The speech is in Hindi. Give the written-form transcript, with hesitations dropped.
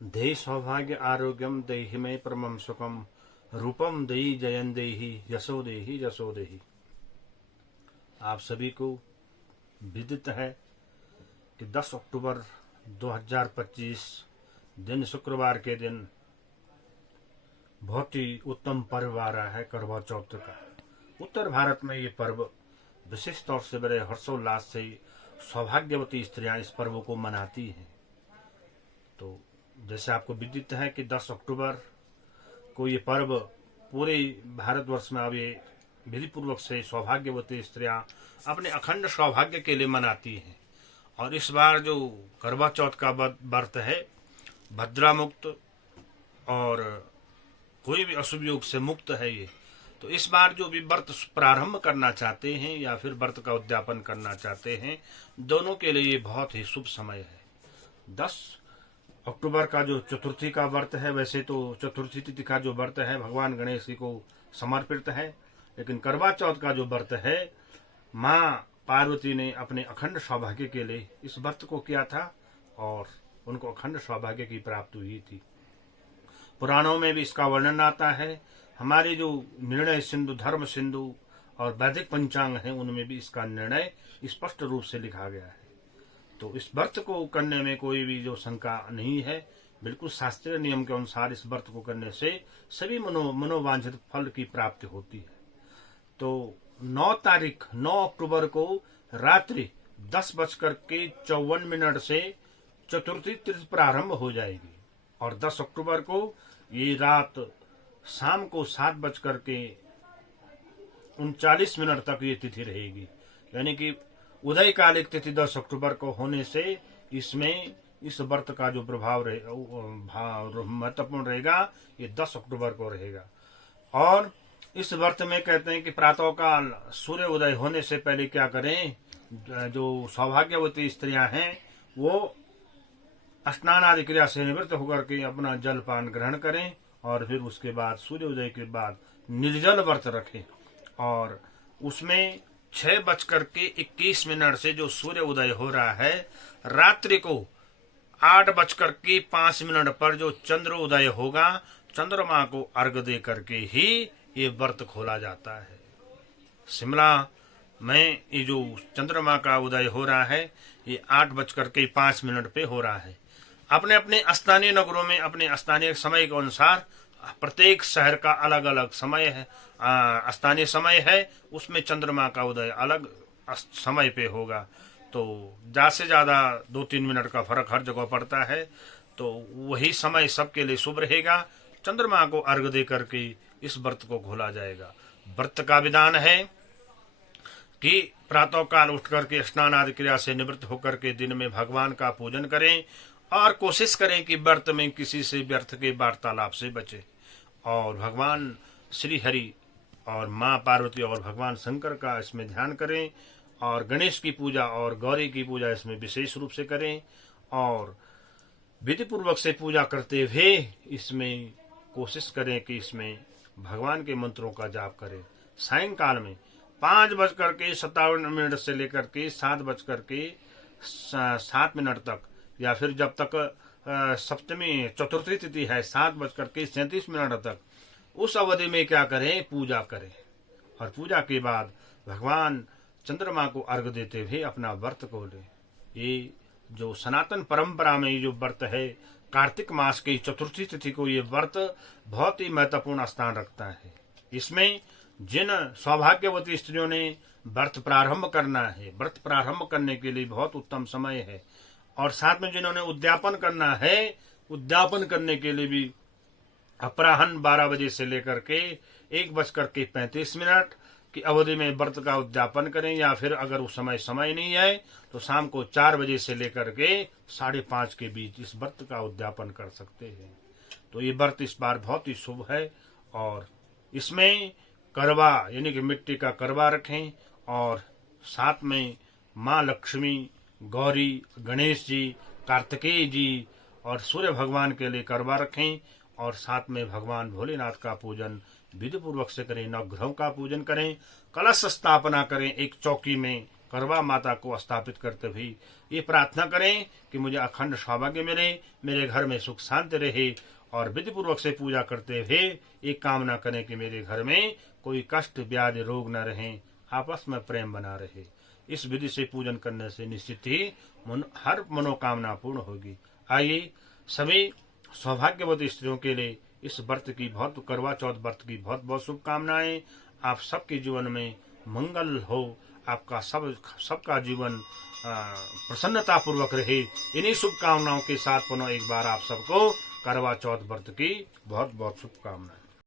देहि सौभाग्य आरोग्यम देहि में परमं सुखम रूपम देहि जयन देहि यशो देहि यशो देहि। आप सभी को विदित है कि 10 अक्टूबर 2025 दिन शुक्रवार के दिन बहुत ही उत्तम पर्व आ रहा है करवा चौथ का। उत्तर भारत में ये पर्व विशेष तौर से बड़े हर्षोल्लास से सौभाग्यवती स्त्रियां इस पर्व को मनाती हैं। तो जैसे आपको विदित है कि 10 अक्टूबर को ये पर्व पूरे भारतवर्ष में अब ये विधिपूर्वक से सौभाग्यवती स्त्रियां अपने अखंड सौभाग्य के लिए मनाती हैं। और इस बार जो करवा चौथ का व्रत है भद्रा मुक्त और कोई भी अशुभ योग से मुक्त है ये। तो इस बार जो भी व्रत प्रारंभ करना चाहते हैं या फिर व्रत का उद्यापन करना चाहते हैं, दोनों के लिए ये बहुत ही शुभ समय है। 10 अक्टूबर का जो चतुर्थी का व्रत है, वैसे तो चतुर्थी तिथि का जो व्रत है भगवान गणेश जी को समर्पित है, लेकिन करवा चौथ का जो व्रत है माँ पार्वती ने अपने अखंड सौभाग्य के लिए इस व्रत को किया था और उनको अखंड सौभाग्य की प्राप्ति हुई थी। पुराणों में भी इसका वर्णन आता है। हमारे जो निर्णय सिंधु, धर्म सिंधु और वैदिक पंचांग है उनमें भी इसका निर्णय स्पष्ट रूप से लिखा गया है। तो इस व्रत को करने में कोई भी जो शंका नहीं है, बिल्कुल शास्त्रीय नियम के अनुसार इस व्रत को करने से सभी मनोवांछित फल की प्राप्ति होती है। तो 9 अक्टूबर को रात्रि 10:54 से चतुर्थी तिथि प्रारंभ हो जाएगी और 10 अक्टूबर को ये रात शाम को 7:39 तक ये तिथि रहेगी। यानी कि उदयकालिक तिथि 10 अक्टूबर को होने से इसमें इस व्रत का जो प्रभाव महत्वपूर्ण रहेगा ये 10 अक्टूबर को रहेगा। और इस व्रत में कहते हैं कि प्रातःकाल सूर्य उदय होने से पहले क्या करें, जो सौभाग्यवती स्त्रियां हैं वो स्नान आदि क्रिया से निवृत्त होकर के अपना जलपान ग्रहण करें और फिर उसके बाद सूर्योदय के बाद निर्जल व्रत रखें। और उसमें 6:21 से जो सूर्य उदय हो रहा है, रात्रि को 8:05 पर जो चंद्र उदय होगा, चंद्रमा को अर्घ्य दे करके ही ये व्रत खोला जाता है। शिमला में ये जो चंद्रमा का उदय हो रहा है ये 8:05 पे हो रहा है। अपने अपने स्थानीय नगरों में अपने स्थानीय समय के अनुसार प्रत्येक शहर का अलग अलग समय है, स्थानीय समय है, उसमें चंद्रमा का उदय अलग समय पे होगा। तो ज्यादा से ज्यादा 2-3 मिनट का फर्क हर जगह पड़ता है। तो वही समय सबके लिए शुभ रहेगा। चंद्रमा को अर्घ दे करके इस व्रत को खोला जाएगा। व्रत का विधान है कि प्रातःकाल उठ करके स्नान आदि क्रिया से निवृत्त होकर के दिन में भगवान का पूजन करें और कोशिश करें कि व्रत में किसी से व्यर्थ के वार्तालाप से बचे और भगवान श्री हरि और माँ पार्वती और भगवान शंकर का इसमें ध्यान करें और गणेश की पूजा और गौरी की पूजा इसमें विशेष रूप से करें और विधि पूर्वक से पूजा करते हुए इसमें कोशिश करें कि इसमें भगवान के मंत्रों का जाप करें। सायंकाल में 5:57 से लेकर के 7:07 तक या फिर जब तक सप्तमी चतुर्थी तिथि है 7:37 तक, उस अवधि में क्या करें, पूजा करें। और पूजा के बाद भगवान चंद्रमा को अर्घ्य देते हुए अपना व्रत को लें। ये जो सनातन परंपरा में ये जो व्रत है, कार्तिक मास की चतुर्थी तिथि को ये व्रत बहुत ही महत्वपूर्ण स्थान रखता है। इसमें जिन सौभाग्यवती स्त्रियों ने व्रत प्रारंभ करना है, व्रत प्रारंभ करने के लिए बहुत उत्तम समय है। और साथ में जिन्होंने उद्यापन करना है, उद्यापन करने के लिए भी अपराह्न 12 बजे से लेकर के 1:35 की अवधि में व्रत का उद्यापन करें या फिर अगर उस समय नहीं है तो शाम को 4 बजे से लेकर के 5:30 के बीच इस व्रत का उद्यापन कर सकते हैं। तो ये व्रत इस बार बहुत ही शुभ है और इसमें करवा यानी कि मिट्टी का करवा रखें और साथ में माँ लक्ष्मी, गौरी, गणेश जी, कार्तिकेय जी और सूर्य भगवान के लिए करवा रखें और साथ में भगवान भोलेनाथ का पूजन विधि पूर्वक से करें, नवग्रहों का पूजन करें, कलश स्थापना करें एक चौकी में करवा माता को स्थापित करते हुए ये प्रार्थना करें कि मुझे अखंड सौभाग्य मिले, मेरे घर में सुख शांति रहे, और विधि पूर्वक से पूजा करते हुए एक कामना करें कि मेरे घर में कोई कष्ट व्याधि रोग न रहे, आपस में प्रेम बना रहे। इस विधि से पूजन करने से निश्चित ही हर मनोकामना पूर्ण होगी। आइए सभी सौभाग्यवती स्त्रियों के लिए इस व्रत की करवा चौथ व्रत की बहुत बहुत शुभकामनाएं। आप सबके जीवन में मंगल हो, आपका सबका जीवन प्रसन्नता पूर्वक रहे। इन्हीं शुभकामनाओं के साथ पुनः एक बार आप सबको करवा चौथ व्रत की बहुत बहुत शुभकामनाएं।